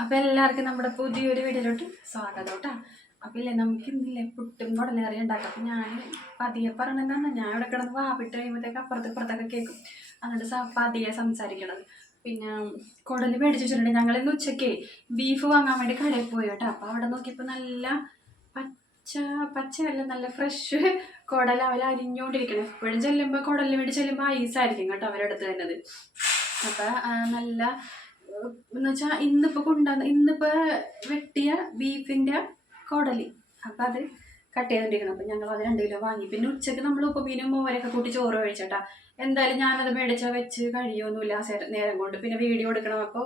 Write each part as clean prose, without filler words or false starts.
അപ്പോൾ എല്ലാവർക്കും നമ്മുടെ പുതിയൊരു വീഡിയോയിലോട്ട് സ്വാഗതം കേട്ടോ. അപ്പോൾ ഇല്ലേ നമുക്ക് ഇന്നില്ലേ പുട്ടും കുടലറി ഉണ്ടാക്കാം. അപ്പോൾ ഞാൻ പതിയെ പറഞ്ഞതാണ്, ഞാൻ ഇവിടെ കിടന്ന് വാവിട്ട് കഴിയുമ്പോഴത്തേക്ക് അപ്പുറത്തൊക്കെ കേൾക്കും. എന്നിട്ട് പതിയെ സംസാരിക്കണത്. പിന്നെ കുടൽ മേടിച്ച് വെച്ചിട്ടുണ്ട്. ഞങ്ങളിന്ന് ഉച്ചയ്ക്ക് ബീഫ് വാങ്ങാൻ വേണ്ടി കടയിൽ പോയി കേട്ടോ. അപ്പോൾ അവിടെ നോക്കിയപ്പോൾ നല്ല പച്ചയല്ല, നല്ല ഫ്രഷ് കുടൽ അവർ അരിഞ്ഞുകൊണ്ടിരിക്കണം. എപ്പോഴും ചെല്ലുമ്പോൾ കുടലിന് വേണ്ടി ചെല്ലുമ്പോൾ ഐസായിരിക്കും കേട്ടോ അവരെടുത്ത് തന്നത്. അപ്പം നല്ല എന്ന് വെച്ചാൽ ഇന്നിപ്പോൾ വെട്ടിയ ബീഫിൻ്റെ കുടലി. അപ്പം അത് കട്ട് ചെയ്തുകൊണ്ടിരിക്കണം. അപ്പം ഞങ്ങൾ അത് 2 കിലോ വാങ്ങി. പിന്നെ ഉച്ചയ്ക്ക് നമ്മൾ ഉപ്പുമീനും മോരൊക്കെ കൂട്ടി ചോറ് കഴിച്ചേട്ടാ. എന്തായാലും ഞാനത് മേടിച്ചാൽ വെച്ച് കഴിയുമൊന്നുമില്ല നേരം കൊണ്ട്. പിന്നെ വീഡിയോ എടുക്കണം. അപ്പോൾ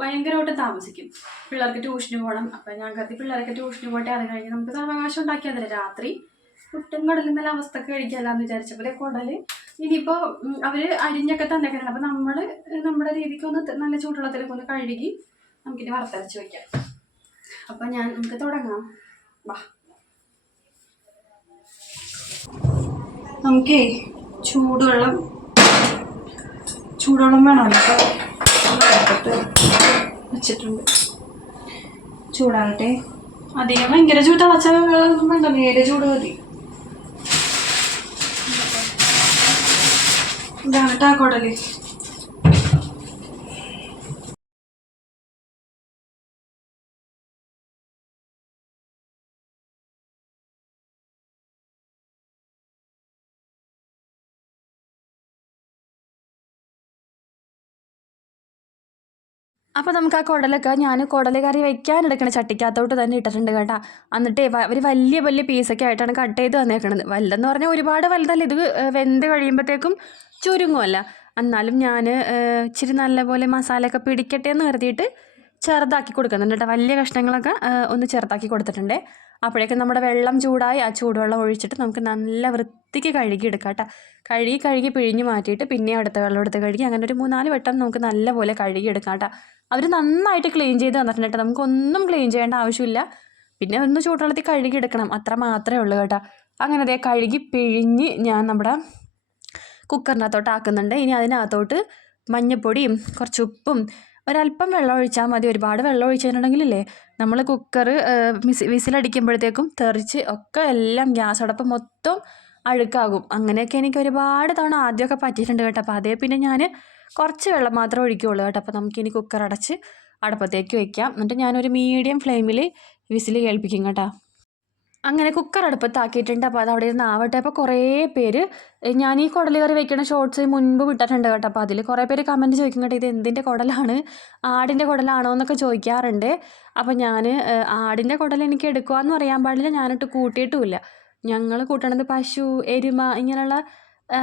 ഭയങ്കരമായിട്ട് താമസിക്കും. പിള്ളേർക്ക് ട്യൂഷന് പോകണം. അപ്പം ഞാൻ കരുതി പിള്ളേരൊക്കെ ട്യൂഷന് പോട്ടെ, അത് കഴിഞ്ഞ് നമുക്ക് സാവകാശം ഉണ്ടാക്കിയാൽ തരാം. രാത്രി പുട്ടും കടലും നല്ല അവസ്ഥക്ക് കഴിക്കാമല്ലാന്ന് വിചാരിച്ചപ്പോൾ കുടൽ ഇനിയിപ്പോൾ അവർ അരിഞ്ഞൊക്കെ തന്നേക്കണം. അപ്പം നമ്മൾ നമ്മുടെ രീതിക്ക് നല്ല ചൂടുവെള്ളത്തിലൊക്കെ ഒന്ന് കഴുകി നമുക്കിനി വറുത്തരച്ച് വയ്ക്കാം. അപ്പം നമുക്ക് തുടങ്ങാം. വാ, നമുക്കേ ചൂടുവെള്ളം വേണമല്ലോ. അപ്പോൾ അടുപ്പത്ത് വെച്ചിട്ടുണ്ട്, ചൂടാകട്ടെ. അധികം ഭയങ്കര തിളച്ച വെള്ളം വേണ്ട, നേരെ ചൂട് മതി. ഇതാണ് കേട്ടോ കുടല്. അപ്പോൾ നമുക്ക് ആ കുടലൊക്കെ ഞാൻ കുടൽ കറി വയ്ക്കാനെടുക്കണ ചട്ടിക്കകത്തോട്ട് തന്നെ ഇട്ടിട്ടുണ്ട് കേട്ടോ. എന്നിട്ട് അവർ വലിയ പീസൊക്കെ ആയിട്ടാണ് കട്ട് ചെയ്ത് വന്നേക്കണത്. വലുതെന്ന് പറഞ്ഞാൽ ഒരുപാട് വലുതല്ല, ഇത് വെന്ത് കഴിയുമ്പോഴത്തേക്കും ചുരുങ്ങുമല്ല. എന്നാലും ഞാൻ ഇച്ചിരി നല്ലപോലെ മസാലയൊക്കെ പിടിക്കട്ടെ എന്ന് കരുതിയിട്ട് ചെറുതാക്കി കൊടുക്കുന്നുണ്ട് കേട്ടോ. വലിയ കഷ്ണങ്ങളൊക്കെ ഒന്ന് ചെറുതാക്കി കൊടുത്തിട്ടുണ്ട്. അപ്പോഴേക്കും നമ്മുടെ വെള്ളം ചൂടായി. ആ ചൂടുവെള്ളം ഒഴിച്ചിട്ട് നമുക്ക് നല്ല വൃത്തിക്ക് കഴുകി എടുക്കാം കേട്ടോ. കഴുകി പിഴിഞ്ഞ് മാറ്റിയിട്ട് പിന്നെ അടുത്ത വെള്ളം എടുത്ത് കഴുകി അങ്ങനെ ഒരു 3-4 വട്ടം നമുക്ക് നല്ലപോലെ കഴുകി എടുക്കാം കേട്ടോ. അവർ നന്നായിട്ട് ക്ലീൻ ചെയ്ത് തന്നിട്ടുണ്ട് കേട്ടോ. നമുക്കൊന്നും ക്ലീൻ ചെയ്യേണ്ട ആവശ്യമില്ല. പിന്നെ ഒന്ന് ചൂടുവെള്ളത്തിൽ കഴുകി എടുക്കണം, അത്ര മാത്രമേ ഉള്ളൂ കേട്ടോ. അങ്ങനെ അതേ കഴുകി പിഴിഞ്ഞ് ഞാൻ നമ്മുടെ കുക്കറിനകത്തോട്ട് ആക്കുന്നുണ്ട്. ഇനി അതിനകത്തോട്ട് മഞ്ഞൾപ്പൊടിയും കുറച്ച് ഉപ്പും ഒരല്പം വെള്ളം ഒഴിച്ചാൽ മതി. ഒരുപാട് വെള്ളം ഒഴിച്ചിട്ടുണ്ടെങ്കിലല്ലേ നമ്മൾ കുക്കർ വിസിലടിക്കുമ്പോഴത്തേക്കും തെറിച്ച് ഒക്കെ എല്ലാം ഗ്യാസ് അടപ്പ് മൊത്തം അഴുക്കാകും. അങ്ങനെയൊക്കെ എനിക്ക് ഒരുപാട് തവണ ആദ്യമൊക്കെ പറ്റിയിട്ടുണ്ട് കേട്ടോ. അപ്പോൾ അതേ പിന്നെ ഞാൻ കുറച്ച് വെള്ളം മാത്രമേ ഒഴിക്കുകയുള്ളൂ കേട്ടോ. അപ്പോൾ നമുക്കിനി കുക്കർ അടച്ച് അടുപ്പത്തേക്ക് വയ്ക്കാം. എന്നിട്ട് ഞാനൊരു മീഡിയം ഫ്ലെയിമിൽ വിസിൽ കേൾപ്പിക്കും കേട്ടോ. അങ്ങനെ കുക്കർ അടുപ്പത്താക്കിയിട്ടുണ്ട്. അപ്പോൾ അത് അവിടെ ഇരുന്ന് ആവട്ടെ. അപ്പോൾ കുറേ പേര് ഞാൻ ഈ കുടൽ കറി വയ്ക്കുന്ന ഷോർട്സ് മുൻപ് വിട്ടിട്ടുണ്ട് കേട്ടോ. അപ്പോൾ അതിൽ കുറേ പേര് കമൻറ്റ് ചോദിക്കും കേട്ടോ, ഇത് എന്തിൻ്റെ കുടലാണ്, ആടിൻ്റെ കുടലാണോ എന്നൊക്കെ ചോദിക്കാറുണ്ട്. അപ്പോൾ ഞാൻ ആടിൻ്റെ കുടൽ എനിക്ക് എടുക്കുകയെന്ന് പറയാൻ പാടില്ല, ഞാനിട്ട് കൂട്ടിയിട്ടുമില്ല. ഞങ്ങൾ കൂട്ടണത് പശു, എരുമ ഇങ്ങനെയുള്ള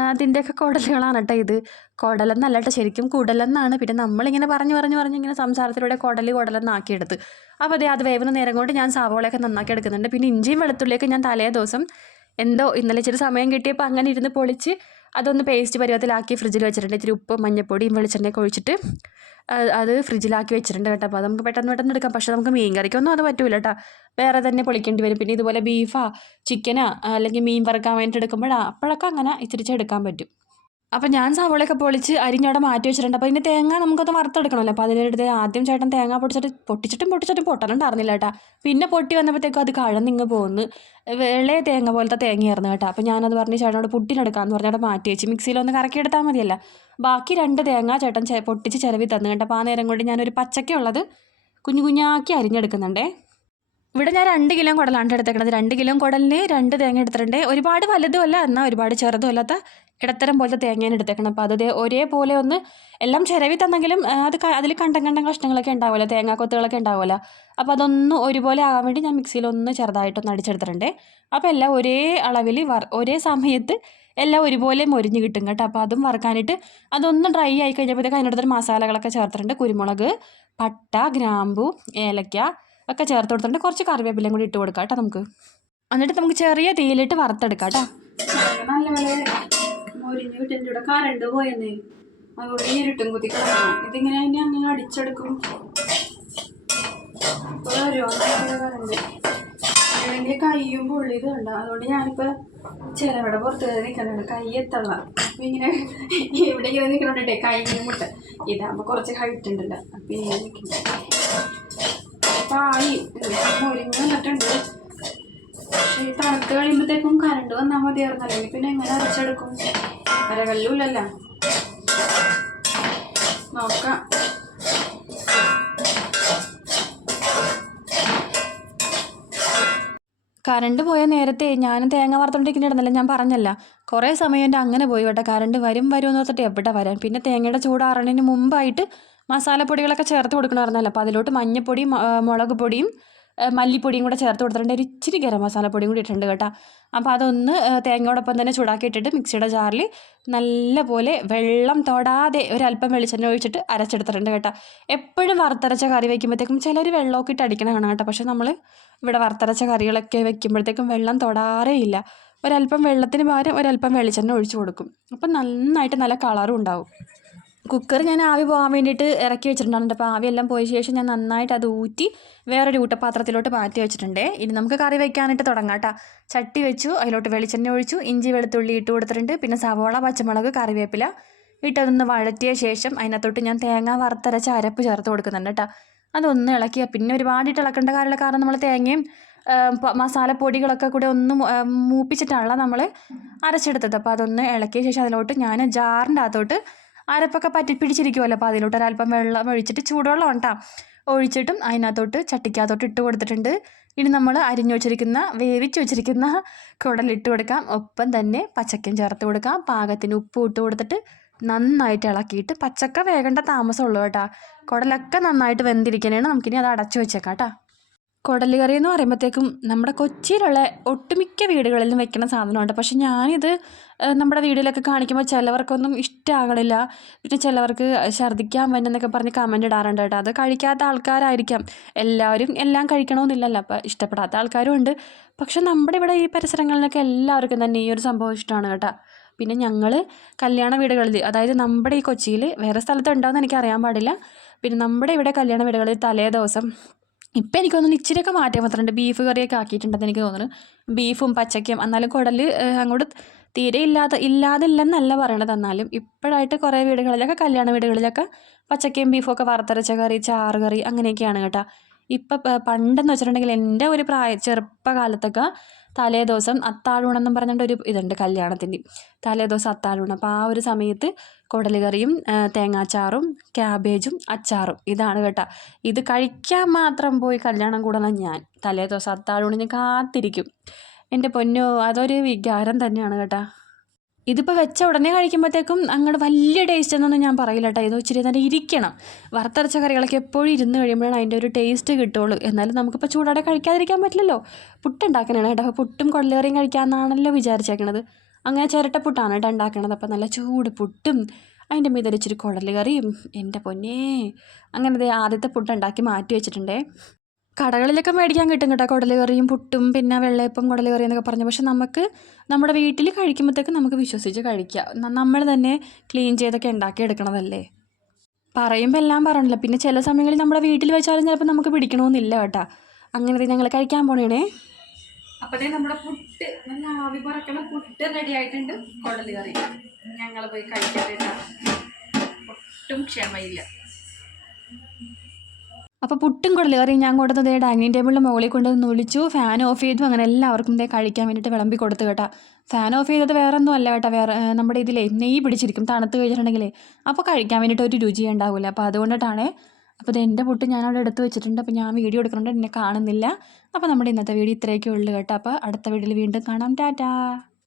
അതിൻ്റെയൊക്കെ കുടലുകളാണ് കേട്ടോ. ഇത് കുടലെന്നല്ല കേട്ടോ, ശരിക്കും കുടലെന്നാണ്. പിന്നെ നമ്മളിങ്ങനെ പറഞ്ഞ് ഇങ്ങനെ സംസാരത്തിലൂടെ കുടലെന്നാക്കിയെടുത്ത്. അപ്പോൾ അത് വേവുന്ന നേരം കൊണ്ട് ഞാൻ സവോളയൊക്കെ നന്നാക്കി എടുക്കുന്നുണ്ട്. പിന്നെ ഇഞ്ചിയും വെളുത്തുള്ളിയൊക്കെ ഞാൻ തലേ ദിവസം ഇന്നലെ ഇച്ചിരി സമയം കിട്ടിയപ്പോൾ അങ്ങനെ ഇരുന്ന് പൊളിച്ച് അതൊന്ന് പേസ്റ്റ് പരുവത്തിലാക്കി ഫ്രിഡ്ജിൽ വെച്ചിട്ടുണ്ട്. ഇത്തിരി ഉപ്പും മഞ്ഞൾപ്പൊടിയും വെളിച്ചെണ്ണയൊക്കെ ഒഴിച്ചിട്ട് അത് ഫ്രിഡ്ജിലാക്കി വെച്ചിട്ടുണ്ട് കേട്ടോ. അപ്പോൾ അത് നമുക്ക് പെട്ടെന്ന് എടുക്കാം. പക്ഷേ നമുക്ക് മീൻ കറിക്കൊന്നും അത് പറ്റില്ല കേട്ടോ, വേറെ തന്നെ പൊളിക്കേണ്ടി വരും. പിന്നെ ഇതുപോലെ ബീഫാ ചിക്കനാ അല്ലെങ്കിൽ മീൻ വറുക്കാൻ വേണ്ടിയിട്ട് അപ്പോഴൊക്കെ അങ്ങനെ ഇച്ചിരിച്ച് എടുക്കാൻ പറ്റും. അപ്പോൾ ഞാൻ സവോളയൊക്കെ പൊളിച്ച് അരിഞ്ഞവിടെ മാറ്റി വെച്ചിട്ടുണ്ട്. അപ്പോൾ ഇതിന് തേങ്ങ നമുക്കത് വറുത്തെടുക്കണമല്ലോ. അപ്പോൾ അതിനെടുത്ത് ആദ്യം ചേട്ടൻ തേങ്ങ പൊട്ടിച്ചിട്ടും പൊട്ടലുണ്ടായിരുന്നില്ല കേട്ടോ. പിന്നെ പൊട്ടി വന്നപ്പോഴത്തേക്കും അത് കഴന്നിങ്ങ് പോകുന്നു. വെള്ളയെ തേങ്ങ പോലത്തെ തേങ്ങയായിരുന്നു കേട്ടോ. അപ്പോൾ ഞാനത് പറഞ്ഞ് ചേട്ടനോട് പുട്ടിനെടുക്കാമെന്ന് പറഞ്ഞാൽ മാറ്റി വെച്ച് മിക്സിയിലൊന്ന് കറക്കിയെടുത്താൽ മതിയല്ല. ബാക്കി 2 തേങ്ങ ചേട്ടൻ പൊട്ടിച്ച് ചിലവി തന്നു കേട്ടോ. അപ്പോൾ ആ നേരം കൊണ്ട് ഞാനൊരു പച്ചക്കുള്ളത് കുഞ്ഞാക്കി അരിഞ്ഞെടുക്കുന്നുണ്ടേ. ഇവിടെ ഞാൻ 2 കിലോ കുടലാണ് എടുത്തേക്കണത്. 2 കിലോ കുടലിന് 2 തേങ്ങ എടുത്തിട്ടുണ്ട്. ഒരുപാട് വലുതുമല്ല, എന്നാൽ ഒരുപാട് ചെറുതുമല്ലാത്ത ഇടത്തരം പോലത്തെ തേങ്ങയാണ് എടുത്തേക്കണം. അപ്പോൾ അത് ഒരേപോലെ ഒന്ന് എല്ലാം ചിരവി തന്നെങ്കിലും അതിൽ കണ്ടം കഷ്ണങ്ങളൊക്കെ ഉണ്ടാവുമല്ലോ, തേങ്ങാക്കൊത്തുകളൊക്കെ ഉണ്ടാവുമല്ലോ. അപ്പോൾ അതൊന്ന് ഒരുപോലെ ആകാൻ വേണ്ടി ഞാൻ മിക്സിയിലൊന്ന് ചെറുതായിട്ടൊന്ന് അടിച്ചെടുത്തിട്ടുണ്ട്. അപ്പോൾ എല്ലാം ഒരേ അളവിൽ ഒരേ സമയത്ത് എല്ലാം ഒരുപോലെ മൊരിഞ്ഞ് കിട്ടും കേട്ടോ. അപ്പോൾ അതും വറുക്കാനായിട്ട് അതൊന്ന് ഡ്രൈ ആയി കഴിഞ്ഞപ്പോഴത്തേക്ക് അതിനടുത്തൊരു മസാലകളൊക്കെ ചേർത്തിട്ടുണ്ട്. കുരുമുളക്, പട്ട, ഗ്രാമ്പു, ഏലക്ക ഒക്കെ ചേർത്ത് കൊടുത്തിട്ടുണ്ട്. കുറച്ച് കറിവേപ്പിലയും കൂടി ഇട്ട് കൊടുക്കാം കേട്ടോ നമുക്ക്. എന്നിട്ട് നമുക്ക് ചെറിയ തീയിലിട്ട് വറുത്തെടുക്കാം കേട്ടോ. നല്ലപോലെ മൊരിഞ്ഞ് കിട്ടും. ഇവിടെ കറണ്ട് പോയെന്നേ, അതുകൊണ്ട് ഇരുട്ടും കുത്തി കിടക്കണം. ഇതിങ്ങനെ അങ്ങനെ അടിച്ചെടുക്കും. കറണ്ട് അല്ലെങ്കിൽ കയ്യും പൊള്ളിയത് കണ്ട. അതുകൊണ്ട് ഞാനിപ്പോൾ ചിലവിടെ പുറത്ത് നിൽക്കുന്നുണ്ട്, കൈ എത്തള്ള. അപ്പം ഇങ്ങനെ ഇവിടെ ഇങ്ങനെ നിൽക്കണോണ്ടേ കൈ ഇങ്ങനെ മുട്ട. ഇതാകുമ്പോൾ കുറച്ച് ഹൈറ്റ് ഉണ്ടല്ലോ. അപ്പം ഇങ്ങനെ നിൽക്കുന്നു. എടുത്ത് കഴിയുമ്പോഴത്തേക്കും കറണ്ട് വന്നാൽ മതിയായിരുന്നല്ലോ. അല്ലെങ്കിൽ പിന്നെ എങ്ങനെ അരച്ചെടുക്കും? അരകല്ലൂല്ലല്ലോ. നോക്കാം. കറണ്ട് പോയ നേരത്തെ ഞാനും തേങ്ങ വറുത്തോണ്ടിരിക്കുന്നുണ്ടെന്നല്ല ഞാൻ പറഞ്ഞല്ല. കുറേ സമയം എൻ്റെ അങ്ങനെ പോയി കേട്ടോ. കറണ്ട് വരും എന്ന് ഓർത്തിട്ട് എവിടെ വരാൻ. പിന്നെ തേങ്ങയുടെ ചൂടാറണതിന് മുമ്പായിട്ട് മസാലപ്പൊടികളൊക്കെ ചേർത്ത് കൊടുക്കണമായിരുന്നല്ലോ. അപ്പോൾ അതിലോട്ട് മഞ്ഞപ്പൊടി, മുളക് പൊടിയും മല്ലിപ്പൊടിയും കൂടെ ചേർത്ത് കൊടുത്തിട്ടുണ്ട്. ഒരു ഇച്ചിരി ഗരം മസാലപ്പൊടിയും കൂടി ഇട്ടിട്ടുണ്ട് കേട്ടോ. അപ്പോൾ അതൊന്ന് തേങ്ങയോടൊപ്പം തന്നെ ചൂടാക്കി ഇട്ടിട്ട് മിക്സിയുടെ ജാറിൽ നല്ല പോലെ വെള്ളം തൊടാതെ ഒരല്പം വെളിച്ചെണ്ണ ഒഴിച്ചിട്ട് അരച്ചെടുത്തിട്ടുണ്ട് കേട്ടോ. എപ്പോഴും വറുത്തരച്ച കറി വയ്ക്കുമ്പോഴത്തേക്കും ചിലർ വെള്ളമൊക്കെ ഇട്ട് അടിക്കണ കാണാം കേട്ടോ. പക്ഷേ നമ്മൾ ഇവിടെ വറുത്തരച്ച കറികളൊക്കെ വെക്കുമ്പോഴത്തേക്കും വെള്ളം തൊടാറേ ഇല്ല. ഒരല്പം വെള്ളത്തിന് പകരം ഒരല്പം വെളിച്ചെണ്ണ ഒഴിച്ചു കൊടുക്കും. അപ്പം നന്നായിട്ട് നല്ല കളറും ഉണ്ടാവും. കുക്കർ ഞാൻ ആവി പോകാൻ വേണ്ടിയിട്ട് ഇറക്കി വെച്ചിട്ടുണ്ടായിരുന്നു. അപ്പോൾ ആവിയെല്ലാം പോയ ശേഷം ഞാൻ നന്നായിട്ട് അത് ഊറ്റി വേറൊരു ഊട്ടപ്പാത്രത്തിലോട്ട് മാറ്റി വെച്ചിട്ടുണ്ട്. ഇനി നമുക്ക് കറി വയ്ക്കാനായിട്ട് തുടങ്ങാം കേട്ടോ. ചട്ടി വെച്ചു, അതിലോട്ട് വെളിച്ചെണ്ണ ഒഴിച്ചു, ഇഞ്ചി വെളുത്തുള്ളി ഇട്ട് കൊടുത്തിട്ടുണ്ട്. പിന്നെ സവോള, പച്ചമുളക്, കറിവേപ്പില ഇട്ടതൊന്ന് വഴറ്റിയ ശേഷം അതിനകത്തോട്ട് ഞാൻ തേങ്ങ വറുത്തരച്ച അരപ്പ് ചേർത്ത് കൊടുക്കുന്നുണ്ട് കേട്ടോ. അതൊന്ന് ഇളക്കിയ പിന്നെ ഒരുപാടിട്ട് ഇളക്കേണ്ട കാര്യമുള്ള കാരണം നമ്മൾ തേങ്ങയും മസാലപ്പൊടികളൊക്കെ കൂടെ ഒന്ന് മൂപ്പിച്ചിട്ടാണല്ലോ നമ്മൾ അരച്ചെടുത്തത്. അപ്പോൾ അതൊന്ന് ഇളക്കിയ ശേഷം അതിലോട്ട് ഞാൻ ജാറിൻ്റെ അകത്തോട്ട് അരപ്പൊക്കെ പിടിച്ചിരിക്കുമല്ലോ. അപ്പോൾ അതിലോട്ട് ഒരല്പം വെള്ളം ഒഴിച്ചിട്ട് ചൂടുവെള്ളം ഉണ്ടാ ഒഴിച്ചിട്ടും അതിനകത്തോട്ട് ചട്ടിക്കകത്തോട്ട് ഇട്ട് കൊടുത്തിട്ടുണ്ട്. ഇനി നമ്മൾ വേവിച്ച് വെച്ചിരിക്കുന്ന കുടലിട്ട് കൊടുക്കാം. ഒപ്പം തന്നെ പച്ചക്കയും ചേർത്ത് കൊടുക്കാം. പാകത്തിന് ഉപ്പ് ഇട്ട് കൊടുത്തിട്ട് നന്നായിട്ട് ഇളക്കിയിട്ട് പച്ചക്ക വേകേണ്ട താമസമുള്ളൂ കേട്ടോ. കുടലൊക്കെ നന്നായിട്ട് വെന്തിരിക്കാനാണ്. നമുക്കിനി അത് അടച്ചു വെച്ചേക്കാം കേട്ടോ. കുടൽ കറി എന്ന് പറയുമ്പോഴത്തേക്കും നമ്മുടെ കൊച്ചിയിലുള്ള ഒട്ടുമിക്ക വീടുകളിലും വെക്കുന്ന സാധനമുണ്ട്. പക്ഷെ ഞാനിത് നമ്മുടെ വീഡിയോയിലൊക്കെ കാണിക്കുമ്പോൾ ചിലവർക്കൊന്നും ഇഷ്ടമാകണില്ല. പിന്നെ ചിലവർക്ക് ഛർദ്ദിക്കാൻ പറ്റുന്നൊക്കെ പറഞ്ഞ് കമൻ്റ് ഇടാറുണ്ട് കേട്ടോ. അത് കഴിക്കാത്ത ആൾക്കാരായിരിക്കാം. എല്ലാവരും എല്ലാം കഴിക്കണമെന്നില്ലല്ലോ. അപ്പോൾ ഇഷ്ടപ്പെടാത്ത ആൾക്കാരും ഉണ്ട്. പക്ഷെ നമ്മുടെ ഇവിടെ ഈ പരിസരങ്ങളിലൊക്കെ എല്ലാവർക്കും തന്നെ ഈ ഒരു സംഭവം ഇഷ്ടമാണ് കേട്ടോ. പിന്നെ ഞങ്ങൾ കല്യാണ വീടുകളിൽ, അതായത് നമ്മുടെ ഈ കൊച്ചിയിൽ, വേറെ സ്ഥലത്ത് ഉണ്ടോയെന്ന് എനിക്കറിയാൻ പാടില്ല. പിന്നെ നമ്മുടെ ഇവിടെ കല്യാണ വീടുകളിൽ തലേ ദിവസം ഇപ്പം എനിക്ക് തോന്നുന്നു ഇച്ചിരിയൊക്കെ മാറ്റം വന്നിട്ടുണ്ട്. ബീഫ് കറിയൊക്കെ ആക്കിയിട്ടുണ്ടെന്ന് എനിക്ക് തോന്നുന്നു. ബീഫും പച്ചക്കയും. എന്നാലും കുടൽ അങ്ങോട്ട് തീരെ ഇല്ലാതില്ലെന്നല്ല പറയണത്. എന്നാലും ഇപ്പോഴായിട്ട് കുറേ വീടുകളിലൊക്കെ, കല്യാണ വീടുകളിലൊക്കെ പച്ചക്കയും ബീഫും ഒക്കെ വറുത്തരച്ച കറി, ചാറ് കറി അങ്ങനെയൊക്കെയാണ് കേട്ടോ. ഇപ്പം പണ്ടെന്ന് വെച്ചിട്ടുണ്ടെങ്കിൽ എൻ്റെ ഒരു ചെറുപ്പകാലത്തൊക്കെ തലേ ദിവസം അത്താഴൂണെന്നും പറഞ്ഞുകൊണ്ട് ഒരു ഇതുണ്ട് കല്യാണത്തിൻ്റെ. തലേ ദിവസം അത്താഴൂണ്. അപ്പോൾ ആ ഒരു സമയത്ത് കുടൽ കറിയും തേങ്ങാച്ചാറും ക്യാബേജും അച്ചാറും ഇതാണ് കേട്ടോ. ഇത് കഴിക്കാൻ മാത്രം പോയി കല്യാണം കൂടണം ഞാൻ. തലേ ദിവസം അത്താഴൂണിന് കാത്തിരിക്കും. എൻ്റെ പൊന്നോ, അതൊരു വികാരം തന്നെയാണ് കേട്ടോ. ഇതിപ്പോൾ വെച്ച ഉടനെ കഴിക്കുമ്പോഴത്തേക്കും അങ്ങോട്ട് വലിയ ടേസ്റ്റ് എന്നൊന്നും ഞാൻ പറയില്ല കേട്ടോ. ഇത് ഇച്ചിരി നേരം ഇരിക്കണം. വറുത്തരച്ച കറികളൊക്കെ എപ്പോഴും ഇരുന്ന് കഴിയുമ്പോഴാണ് അതിൻ്റെ ഒരു ടേസ്റ്റ് കിട്ടുള്ളൂ. എന്നാലും നമുക്കിപ്പോൾ ചൂടോടെ കഴിക്കാതിരിക്കാൻ പറ്റില്ലല്ലോ. പുട്ടുണ്ടാക്കണതാണ് കേട്ടോ. അപ്പോൾ പുട്ടും കുടലുകറിയും കഴിക്കാമെന്നാണല്ലോ വിചാരിച്ചേക്കണത്. അങ്ങനെ ചിരട്ടപ്പുട്ടാണ് കേട്ടോ ഉണ്ടാക്കണത്. അപ്പോൾ നല്ല ചൂട് പുട്ടും അതിൻ്റെ മീതെ ഇച്ചിരി കുടൽ കറിയും. എൻ്റെ പൊന്നേ, അങ്ങനെ ആദ്യത്തെ പുട്ടുണ്ടാക്കി മാറ്റി വെച്ചിട്ടുണ്ടേ. കടകളിലൊക്കെ മേടിക്കാൻ കിട്ടും കേട്ടോ കുടൽ കറിയും പുട്ടും പിന്നെ വെള്ളയപ്പം കുടൽ കറി എന്നൊക്കെ പറഞ്ഞു. പക്ഷെ നമുക്ക് നമ്മുടെ വീട്ടിൽ കഴിക്കുമ്പോഴത്തേക്കും നമുക്ക് വിശ്വസിച്ച് കഴിക്കാം. നമ്മൾ തന്നെ ക്ലീൻ ചെയ്തൊക്കെ ഉണ്ടാക്കി എടുക്കണതല്ലേ. പറയുമ്പോൾ എല്ലാം പറയണല്ലോ. പിന്നെ ചില സമയങ്ങളിൽ നമ്മുടെ വീട്ടിൽ വെച്ചാലും ചിലപ്പോൾ നമുക്ക് പിടിക്കണമെന്നില്ല കേട്ടോ. അങ്ങനെ ഞങ്ങൾ കഴിക്കാൻ പോണേ. അപ്പോഴേ നമ്മുടെ പുട്ട്, നല്ല ആവി പറക്കണ പുട്ട് റെഡി ആയിട്ടുണ്ട്. കുടൽ കറി ഞങ്ങൾ പോയി കഴിക്കാറുണ്ട്. ഒട്ടും ക്ഷമയില്ല. അപ്പോൾ പുട്ടും കുടൽ കറിയും ഞാൻ കൊടുത്തത് ഡൈനിങ് ടേബിളിൻ്റെ മുകളിൽ കൊണ്ട് നൊളിച്ചു, ഫാൻ ഓഫ് ചെയ്തു. അങ്ങനെ എല്ലാവർക്കും കഴിക്കാൻ വേണ്ടിയിട്ട് വിളമ്പി കൊടുത്തു കേട്ടോ. ഫാൻ ഓഫ് ചെയ്തത് വേറെ ഒന്നും അല്ല കേട്ടോ. നമ്മുടെ ഇതിലേ നെയ്യ് പിടിച്ചിരിക്കും തണുത്ത് കഴിഞ്ഞിട്ടുണ്ടെങ്കിലേ. അപ്പോൾ കഴിക്കാൻ വേണ്ടിയിട്ട് ഒരു രുചി ഉണ്ടാവില്ല. അപ്പോൾ അതുകൊണ്ടിട്ടാണ്. അപ്പോൾ ഇത് എൻ്റെ പുട്ട് ഞാനവിടെ എടുത്ത് വെച്ചിട്ടുണ്ട്. അപ്പോൾ ഞാൻ വീഡിയോ എടുക്കുന്നുണ്ട്, എന്നെ കാണുന്നില്ല. അപ്പോൾ നമ്മുടെ ഇന്നത്തെ വീഡിയോ ഇത്രയൊക്കെ ഉള്ളൂ കേട്ടോ. അപ്പോൾ അടുത്ത വീഡിയോയിൽ വീണ്ടും കാണാം. ടാറ്റാ.